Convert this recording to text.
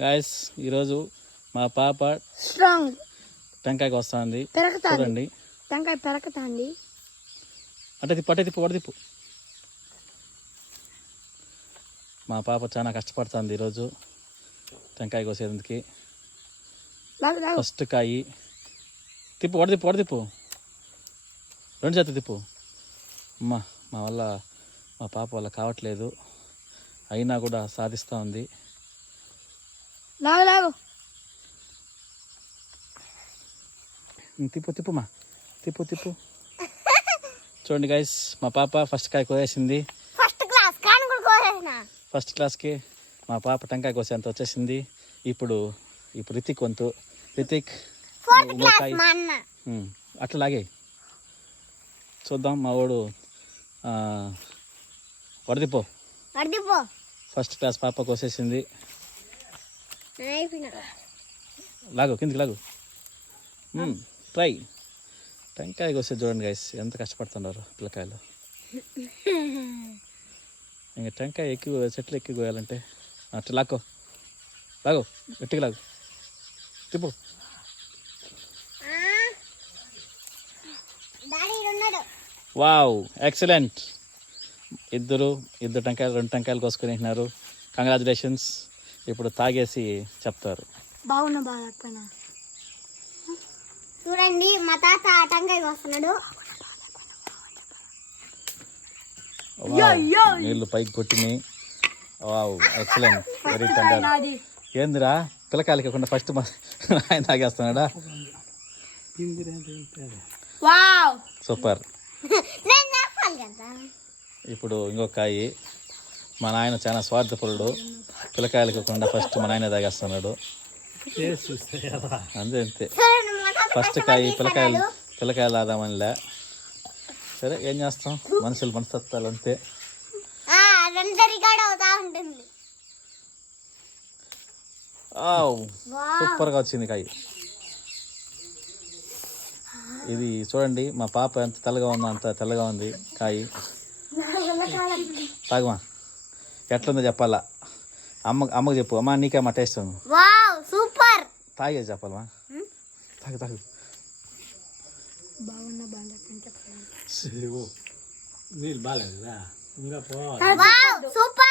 Guys ఈరోజు మా పాప స్ట్రాంగ్ టెంకాయకి వస్తుంది చూడండి. టెంకాయ పెరకతాంది. అంటే తిప్పు వడదిప్పు. మా పాప చాలా కష్టపడుతుంది ఈరోజు టెంకాయ కోసేందుకు. ఫస్ట్ కాయి తిప్పు వడదిప్పు రెండు చేతులు తిప్పు. అమ్మా మా పాప వల్ల కావట్లేదు, అయినా కూడా సాధిస్తూ ఉంది. లాగు తిప్పు. చూడండి గైస్, మా పాప ఫస్ట్ కాయ కోసేసింది. ఫస్ట్ క్లాస్కి మా పాప టెంకాయ కోసేంత వచ్చేసింది. ఇప్పుడు రితిక్ వంతు. రితిక్ అట్లా లాగే చూద్దాం. మా వాడు వడదిపో. ఫస్ట్ క్లాస్ పాప కోసేసింది. లాగు కిందికి లాగు. ట్రై. టెంకాయ కోసే చూడండి గైస్ ఎంత కష్టపడుతున్నారు పిల్లకాయలు. ఇంకా టెంకాయ చెట్లు ఎక్కువ కోయాలంటే అట్లా లాగు గట్టిగా లాగు. తిప్పు. Wow, excellent. ఇద్దరు టెంకాయలు, 2 టెంకాయలు కోసుకొని ఉన్నారు. కంగ్రాచులేషన్స్. ఇప్పుడు తాగేసి చెప్తారు. బాగున్నా చూడండి, మా తాత టెంకాయ కోస్తున్నాడు. నీళ్ళు పైకి కొట్టినాయి. Wow, excellent, very tender. ఏందిరా పిల్లకాయలకి ఇవ్వకుండా ఫస్ట్ ఆయన తాగేస్తున్నాడా? సూపర్. ఇప్పుడు ఇంకొక కాయి. మా నాయన చాలా స్వార్థపరుడు, పిల్లకాయలకి ఇవ్వకుండా ఫస్ట్ మా నాయన తాగేస్తున్నాడు. అంతే. ఫస్ట్ కాయి పిల్లకాయలు ఆదామనిలే. సరే ఏం చేస్తాం, మనుషులు మనస్తత్వాలు అంతే. సూపర్గా వచ్చింది కాయ. ఇది చూడండి, మా పాప ఎంత తెల్లగా ఉందో అంత తెల్లగా ఉంది కాయ. తాగమా, ఎట్లుందో చెప్పాలా. అమ్మకు చెప్పు. అమ్మా నీకేమా టేస్ట్ ఉంది? సూపర్. తాగే చెప్పాలమ్మా. తాగు. నీళ్ళు బాగాలేదా? ఇంకా సూపర్.